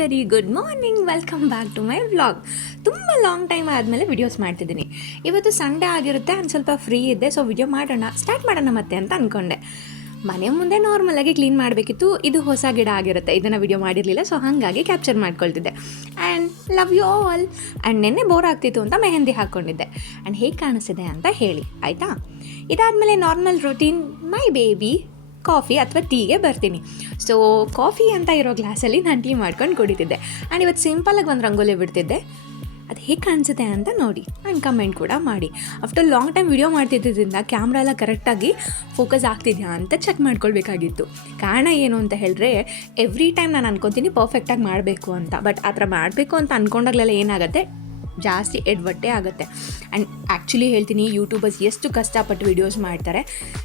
Very good morning, welcome back to my vlog. ತುಂಬ long time ಆದಮೇಲೆ videos ಮಾಡ್ತಿದ್ದೀನಿ. ಇವತ್ತು ಸಂಡೇ ಆಗಿರುತ್ತೆ, ಒಂದು ಸ್ವಲ್ಪ ಫ್ರೀ ಇದ್ದೆ, ಸೊ ವಿಡಿಯೋ ಸ್ಟಾರ್ಟ್ ಮಾಡೋಣ ಮತ್ತೆ ಅಂತ ಅಂದ್ಕೊಂಡೆ. ಮನೆ ಮುಂದೆ ನಾರ್ಮಲಾಗಿ ಕ್ಲೀನ್ ಮಾಡಬೇಕಿತ್ತು. ಇದು ಹೊಸ ಗಿಡ ಆಗಿರುತ್ತೆ, ಇದನ್ನು ವಿಡಿಯೋ ಮಾಡಿರಲಿಲ್ಲ, ಸೊ ಹಾಗಾಗಿ ಕ್ಯಾಪ್ಚರ್ ಮಾಡ್ಕೊಳ್ತಿದ್ದೆ. And love you all. And ನೆನ್ನೆ ಬೋರ್ ಆಗ್ತಿತ್ತು ಅಂತ ಮೆಹಂದಿ ಹಾಕ್ಕೊಂಡಿದ್ದೆ. ಆ್ಯಂಡ್ ಹೇಗೆ ಕಾಣಿಸ್ತಿದೆ ಅಂತ ಹೇಳಿ ಆಯಿತಾ. ಇದಾದಮೇಲೆ normal routine my baby coffee ಅಥವಾ ಟೀಗೆ ಬರ್ತೀನಿ. ಸೊ ಕಾಫಿ ಅಂತ ಇರೋ ಗ್ಲಾಸಲ್ಲಿ ನಾನು ಟೀ ಮಾಡ್ಕೊಂಡು ಕುಡಿತಿದ್ದೆ. ಆ್ಯಂಡ್ ಇವತ್ತು ಸಿಂಪಲಾಗಿ ಒಂದು ರಂಗೋಲಿ ಬಿಡ್ತಿದ್ದೆ. ಅದು ಹೇಗೆ ಕಾಣಿಸುತ್ತೆ ಅಂತ ನೋಡಿ ಆ್ಯಂಡ್ ಕಮೆಂಟ್ ಕೂಡ ಮಾಡಿ. ಆಫ್ಟರ್ ಲಾಂಗ್ ಟೈಮ್ ವಿಡಿಯೋ ಮಾಡ್ತಿದ್ದರಿಂದ ಕ್ಯಾಮ್ರಾ ಎಲ್ಲ ಕರೆಕ್ಟಾಗಿ ಫೋಕಸ್ ಆಗ್ತಿದೆಯಾ ಅಂತ ಚೆಕ್ ಮಾಡ್ಕೊಳ್ಬೇಕಾಗಿತ್ತು. ಕಾರಣ ಏನು ಅಂತ ಹೇಳಿದ್ರೆ, ಎವ್ರಿ ಟೈಮ್ ನಾನು ಅನ್ಕೊತೀನಿ ಪರ್ಫೆಕ್ಟಾಗಿ ಮಾಡಬೇಕು ಅಂತ. ಬಟ್ ಆ ಥರ ಮಾಡಬೇಕು ಅಂತ ಅಂದ್ಕೊಂಡಾಗಲೆಲ್ಲ ಏನಾಗುತ್ತೆ, ಜಾಸ್ತಿ ಎಡ್ವಟ್ಟೆ ಆಗುತ್ತೆ. ಆ್ಯಂಡ್ ಆ್ಯಕ್ಚುಲಿ ಹೇಳ್ತೀನಿ, ಯೂಟ್ಯೂಬರ್ಸ್ ಎಷ್ಟು ಕಷ್ಟಪಟ್ಟು ವೀಡಿಯೋಸ್ ಮಾಡ್ತಾರೆ.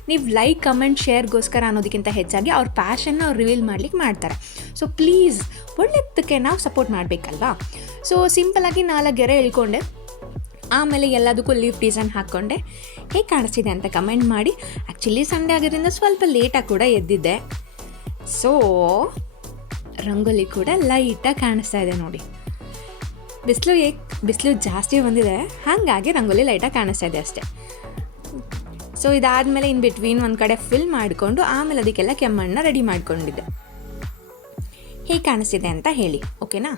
ನೀವು ಲೈಕ್ ಕಮೆಂಟ್ ಶೇರ್ಗೋಸ್ಕರ ಅನ್ನೋದಕ್ಕಿಂತ ಹೆಚ್ಚಾಗಿ ಅವ್ರ ಪ್ಯಾಷನ್ನ ಅವ್ರು ರಿವೀಲ್ ಮಾಡ್ಲಿಕ್ಕೆ ಮಾಡ್ತಾರೆ. ಸೊ ಪ್ಲೀಸ್ ಒಳ್ಳೆದಕ್ಕೆ ನಾವು ಸಪೋರ್ಟ್ ಮಾಡಬೇಕಲ್ವಾ. ಸೊ ಸಿಂಪಲಾಗಿ 4 ಗೆರೆ ಇಳ್ಕೊಂಡೆ, ಆಮೇಲೆ ಎಲ್ಲದಕ್ಕೂ ಲೀಫ್ ಡಿಸೈನ್ ಹಾಕ್ಕೊಂಡೆ. ಹೇಗೆ ಕಾಣಿಸ್ತಿದೆ ಅಂತ ಕಮೆಂಟ್ ಮಾಡಿ. ಆ್ಯಕ್ಚುಲಿ ಸಂಡೇ ಆಗಿರೋದ್ರಿಂದ ಸ್ವಲ್ಪ ಲೇಟಾಗಿ ಕೂಡ ಎದ್ದಿದ್ದೆ. ಸೊ ರಂಗೋಲಿ ಕೂಡ ಲೈಟಾಗಿ ಕಾಣಿಸ್ತಾ ಇದೆ ನೋಡಿ. ಬಿಸಿಲು ಜಾಸ್ತಿ ಬಂದಿದೆ, ಹಾಗಾಗಿ ರಂಗೋಲಿ ಲೈಟಾಗಿ ಕಾಣಿಸ್ತಾ ಇದೆ ಅಷ್ಟೇ. ಸೊ ಇದಾದಮೇಲೆ ಇನ್ ಬಿಟ್ವೀನ್ ಒಂದು ಕಡೆ ಫಿಲ್ ಮಾಡಿಕೊಂಡು ಆಮೇಲೆ ಅದಕ್ಕೆಲ್ಲ ಕೆಮ್ಮಣ್ಣು ರೆಡಿ ಮಾಡ್ಕೊಂಡಿದ್ದೆ. ಹೇಗೆ ಕಾಣಿಸ್ತಿದೆ ಅಂತ ಹೇಳಿ, ಓಕೆನಾ.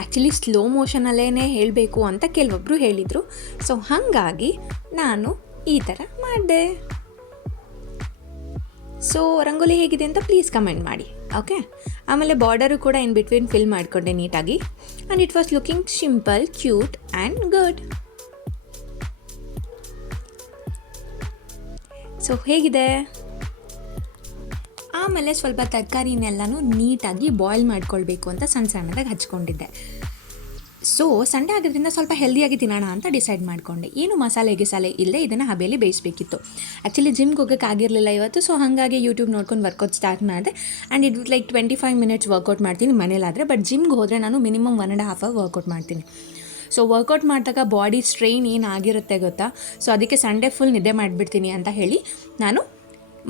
ಆ್ಯಕ್ಚುಲಿ ಸ್ಲೋ ಮೋಷನಲ್ಲೇ ಹೇಳಬೇಕು ಅಂತ ಕೆಲವೊಬ್ಬರು ಹೇಳಿದರು. ಸೊ ಹಾಗಾಗಿ ನಾನು ಈ ಥರ ಮಾಡಿದೆ. ಸೊ ರಂಗೋಲಿ ಹೇಗಿದೆ ಅಂತ ಪ್ಲೀಸ್ ಕಮೆಂಟ್ ಮಾಡಿ, ಓಕೆ. ಆಮೇಲೆ ಬಾರ್ಡರು ಕೂಡ ಇನ್ ಬಿಟ್ವೀನ್ ಫಿಲ್ ಮಾಡಿಕೊಂಡೆ ನೀಟಾಗಿ. And it was looking simple, cute and good. So ಹೇಗಿದೆ. ಆಮೇಲೆ ಸ್ವಲ್ಪ ತರಕಾರಿನೆಲ್ಲನೂ ನೀಟಾಗಿ ಬಾಯ್ಲ್ ಮಾಡ್ಕೊಳ್ಬೇಕು ಅಂತ ಸಣ್ಣದಾಗಿ ಹಚ್ಕೊಂಡಿದ್ದೆ. ಸೊ ಸಂಡೇ ಆಗಿದ್ದರಿಂದ ಸ್ವಲ್ಪ ಹೆಲ್ದಿಯಾಗಿ ತಿನ್ನೋಣ ಅಂತ ಡಿಸೈಡ್ ಮಾಡಿಕೊಂಡೆ. ಏನು ಮಸಾಲೆ ಇಲ್ಲದೆ ಇದನ್ನು ಹಬೆಯಲ್ಲಿ ಬೇಯಿಸಬೇಕಿತ್ತು. ಆ್ಯಕ್ಚುಲಿ ಜಿಮ್ಗೆ ಹೋಗೋಕ್ಕಾಗಿರಲಿಲ್ಲ ಇವತ್ತು. ಸೊ ಹಾಗಾಗಿ ಯೂಟ್ಯೂಬ್ ನೋಡ್ಕೊಂಡು ವರ್ಕೌಟ್ ಸ್ಟಾರ್ಟ್ ಮಾಡಿದೆ. ಆ್ಯಂಡ್ ಇದು ಲೈಕ್ 25 ಮಿನಿಟ್ಸ್ ವರ್ಕೌಟ್ ಮಾಡ್ತೀನಿ ಮನೇಲಾದರೆ. ಬಟ್ ಜಿಮ್ಗೆ ಹೋದರೆ ನಾನು ಮಿನಿಮಮ್ 1.5 ಅವರ್ ವರ್ಕೌಟ್ ಮಾಡ್ತೀನಿ. ಸೊ ವರ್ಕೌಟ್ ಮಾಡಿದಾಗ ಬಾಡಿ ಸ್ಟ್ರೈನ್ ಏನಾಗಿರುತ್ತೆ ಗೊತ್ತಾ. ಸೊ ಅದಕ್ಕೆ ಸಂಡೇ ಫುಲ್ ನಿದ್ದೆ ಮಾಡಿಬಿಡ್ತೀನಿ ಅಂತ ಹೇಳಿ ನಾನು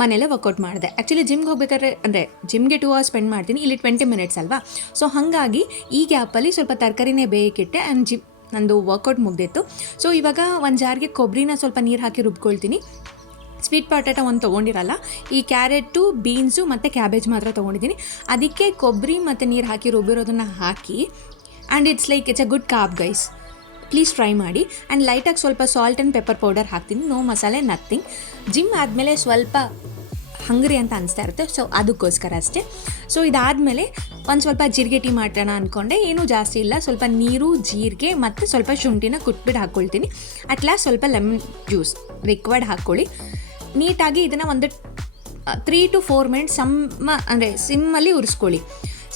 ಮನೇಲೇ ವರ್ಕೌಟ್ ಮಾಡಿದೆ. ಆ್ಯಕ್ಚುಲಿ ಜಿಮ್ಗೆ ಹೋಗ್ಬೇಕಾದ್ರೆ ಅಂದರೆ ಜಿಮ್ಗೆ 2 ಅವರ್ಸ್ ಸ್ಪೆಂಡ್ ಮಾಡ್ತೀನಿ, ಇಲ್ಲಿ 20 ಮಿನಿಟ್ಸ್ ಅಲ್ವಾ. ಸೊ ಹಾಗಾಗಿ ಈ ಗ್ಯಾಪಲ್ಲಿ ಸ್ವಲ್ಪ ತರಕಾರಿನೇ ಬೇಯಕ್ಕಿಟ್ಟೆ. ಆ್ಯಂಡ್ ನಂದು ವರ್ಕೌಟ್ ಮುಗ್ದಿತ್ತು. ಸೊ ಇವಾಗ ಒಂದು ಜಾರ್ಗೆ ಕೊಬ್ಬರಿನ ಸ್ವಲ್ಪ ನೀರು ಹಾಕಿ ರುಬ್ಕೊಳ್ತೀನಿ. ಸ್ವೀಟ್ ಪೊಟ್ಯಾಟೊ ಒಂದು ತೊಗೊಂಡಿರಲ್ಲ, ಈ ಕ್ಯಾರೆಟು, ಬೀನ್ಸು ಮತ್ತು ಕ್ಯಾಬೇಜ್ ಮಾತ್ರ ತೊಗೊಂಡಿದ್ದೀನಿ. ಅದಕ್ಕೆ ಕೊಬ್ಬರಿ ಮತ್ತು ನೀರು ಹಾಕಿ ರುಬ್ಬಿರೋದನ್ನು ಹಾಕಿ. And it's a good carb guys, please try ಮಾಡಿ. ಆ್ಯಂಡ್ ಲೈಟಾಗಿ ಸ್ವಲ್ಪ ಸಾಲ್ಟ್ ಆ್ಯಂಡ್ ಪೆಪ್ಪರ್ ಪೌಡರ್ ಹಾಕ್ತೀನಿ. ನೋ ಮಸಾಲೆ, ನಥಿಂಗ್. ಜಿಮ್ ಆದಮೇಲೆ ಸ್ವಲ್ಪ ಹಂಗ್ರಿ ಅಂತ ಅನಿಸ್ತಾ ಇರುತ್ತೆ, ಸೊ ಅದಕ್ಕೋಸ್ಕರ ಅಷ್ಟೇ. ಸೊ ಇದಾದಮೇಲೆ ಒಂದು ಸ್ವಲ್ಪ ಜೀರಿಗೆ ಟೀ ಮಾಡೋಣ ಅಂದ್ಕೊಂಡೆ. ಏನೂ ಜಾಸ್ತಿ ಇಲ್ಲ, ಸ್ವಲ್ಪ ನೀರು, ಜೀರಿಗೆ ಮತ್ತು ಸ್ವಲ್ಪ ಶುಂಠಿನ ಕುಟ್ಬಿಟ್ಟು ಹಾಕ್ಕೊಳ್ತೀನಿ. ಅಟ್ ಲಾಸ್ಟ್ ಸ್ವಲ್ಪ ಲೆಮನ್ ಜ್ಯೂಸ್ ರಿಕ್ವೈರ್ಡ್ ಹಾಕ್ಕೊಳ್ಳಿ. ನೀಟಾಗಿ ಇದನ್ನು ಒಂದು 3 to 4 ಮಿನಿಟ್ಸ್ ಸಿಮ್ಮಲ್ಲಿ ಉರಿಸ್ಕೊಳ್ಳಿ.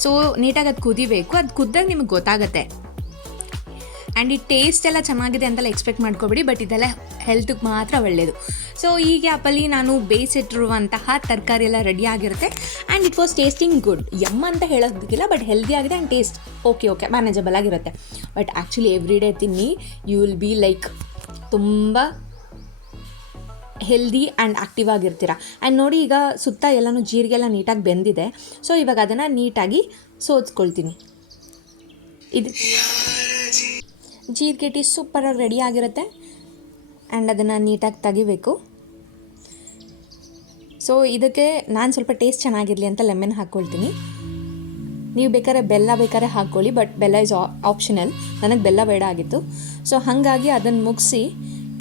ಸೊ ನೀಟಾಗಿ ಅದು ಕುದಿಬೇಕು. ಅದು ಕುದ್ದಾಗ ನಿಮಗೆ ಗೊತ್ತಾಗುತ್ತೆ. ಆ್ಯಂಡ್ ಈ ಟೇಸ್ಟ್ ಎಲ್ಲ ಚೆನ್ನಾಗಿದೆ ಅಂತೆಲ್ಲ ಎಕ್ಸ್ಪೆಕ್ಟ್ ಮಾಡ್ಕೊಬೇಡಿ, ಬಟ್ ಇದೆಲ್ಲ ಹೆಲ್ತಿಗೆ ಮಾತ್ರ ಒಳ್ಳೆಯದು. ಸೊ ಈ ಗ್ಯಾಪಲ್ಲಿ ನಾನು ಬೇಯಿಸಿಟ್ಟಿರುವಂತಹ ತರಕಾರಿ ಎಲ್ಲ ರೆಡಿ ಆಗಿರುತ್ತೆ. And it was tasting good. ಅಂತ ಹೇಳೋದಕ್ಕಿಲ್ಲ, ಬಟ್ ಹೆಲ್ದಿ ಆಗಿದೆ. ಆ್ಯಂಡ್ ಟೇಸ್ಟ್ ಓಕೆ ಮ್ಯಾನೇಜಬಲ್ ಆಗಿರುತ್ತೆ. ಬಟ್ ಆ್ಯಕ್ಚುಲಿ ಎವ್ರಿ ಡೇ ತಿನ್ನಿ, ಯು ವಿಲ್ ಬಿ ಲೈಕ್ ತುಂಬ ಹೆಲ್ದಿ ಆ್ಯಂಡ್ ಆ್ಯಕ್ಟಿವ್ ಆಗಿರ್ತೀರ. ಆ್ಯಂಡ್ ನೋಡಿ, ಈಗ ಸುತ್ತ ಎಲ್ಲನೂ ಜೀರಿಗೆಲ್ಲ ನೀಟಾಗಿ ಬೆಂದಿದೆ. ಸೊ ಇವಾಗ ಅದನ್ನು ನೀಟಾಗಿ ಸೋದ್ಕೊಳ್ತೀನಿ. ಇದು ಜೀರಿಗೆ ಟೀ ಸೂಪರಾಗಿ ರೆಡಿ ಆಗಿರುತ್ತೆ. ಆ್ಯಂಡ್ ಅದನ್ನು ನೀಟಾಗಿ ತೆಗಿಬೇಕು. ಸೊ ಇದಕ್ಕೆ ನಾನು ಸ್ವಲ್ಪ ಟೇಸ್ಟ್ ಚೆನ್ನಾಗಿರಲಿ ಅಂತ ಲೆಮನ್ ಹಾಕ್ಕೊಳ್ತೀನಿ. ನೀವು ಬೆಲ್ಲ ಹಾಕ್ಕೊಳ್ಳಿ, ಬಟ್ ಬೆಲ್ಲ ಇಸ್ ಆಪ್ಷನಲ್. ನನಗೆ ಬೆಲ್ಲ ಬೇಡ ಆಗಿತ್ತು. ಸೊ ಹಾಗಾಗಿ ಅದನ್ನು ಮುಗಿಸಿ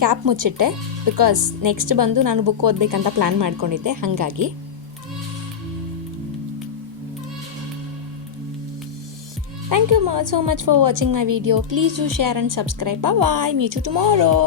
ಕ್ಯಾಪ್ ಮುಚ್ಚಿಟ್ಟೆ. ಬಿಕಾಸ್ ನೆಕ್ಸ್ಟ್ ಬಂದು ನಾನು ಬುಕ್ ಓದಬೇಕಂತ ಪ್ಲ್ಯಾನ್ ಮಾಡ್ಕೊಂಡಿದ್ದೆ, ಹಾಗಾಗಿ. Thank you so much for watching my video. Please do share and subscribe. Bye bye. Meet you tomorrow.